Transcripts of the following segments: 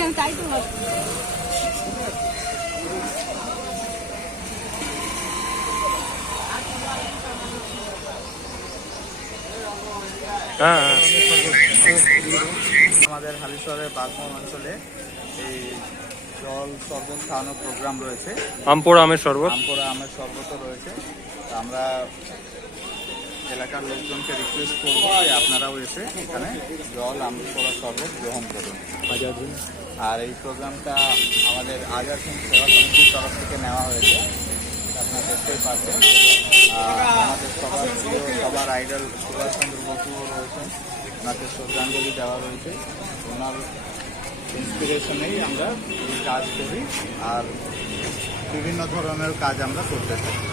আমি তাই তো হ্যাঁ হ্যাঁ। আমাদের হালিশহরের বাগমন অঞ্চলে এই জল শরবত খাওয়ানোর প্রোগ্রাম রয়েছে। আমপোড়া আমের শরবত আমপোড়া আমের শরবতও রয়েছে। আমরা এলাকার লোকজনকে রিকোয়েস্ট করব যে আপনারাও এসে এখানে জল আমপোড়া শরবত গ্রহণ করুন। আর এই প্রোগ্রামটা আমাদের আজাদ হিন্দ সেবা সমিতির তরফ থেকে নেওয়া হয়েছে। আপনারা দেখতেই পাচ্ছেন আমাদের সবার সবার আইডল সুভাষচন্দ্র বসুও রয়েছেন। ওনাকে শ্রদ্ধাঞ্জলি দেওয়া রয়েছে। ওনার ইন্সপিরেশনেই আমরা কাজ করি। আর বিভিন্ন ধরনের কাজ আমরা করতে থাকি।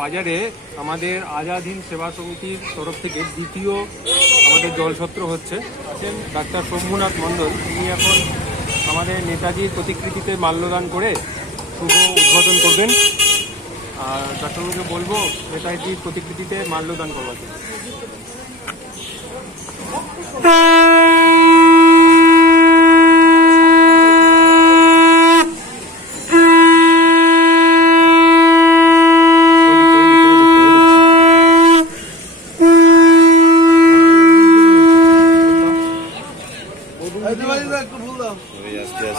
বাজারে আমাদের আজাদ হিন্দ সেবা সমিতির তরফ থেকে দ্বিতীয় আমাদের জলছত্র হচ্ছে। আছেন ডাক্তার শম্ভুনাথ মণ্ডল। তিনি এখন আমাদের নেতাজির প্রতিকৃতিতে মাল্যদান করে শুভ উদ্বোধন করবেন। আর ডাক্তারবাবুকে বলব, নেতাজির প্রতিকৃতিতে মাল্যদান করবার জন্য।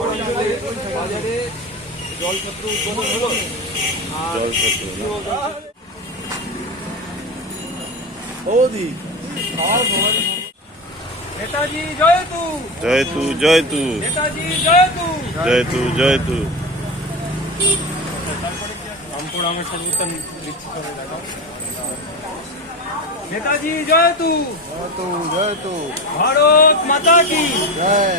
বাজারে জলছত্র উদ্বোধন হলো জল ছত্র না? বৌদি নেতাজি জয় তু জয় তু জয় তু নেতাজি জয় তু জয় তু জয় তু রামপুর আমার সর্বোত্তম দিচ্ছি করে দেখাও নেতাজি জয় তু জয় তু জয় তু ভারত মাতা কি জয়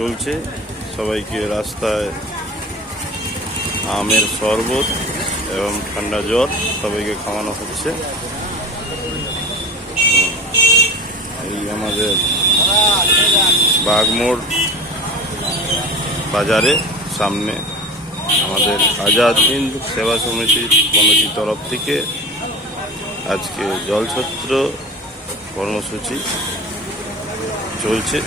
চলছে। সবাইকে রাস্তায় আমের শরবত এবং ঠান্ডা জল সবাইকে খাওয়ানো হচ্ছে। এই আমাদের বাগমোড় বাজারে সামনে আমাদের আজাদ হিন্দ সেবা সমিতির কমিটির তরফ থেকে আজকে জলছত্র কর্মসূচি চলছে।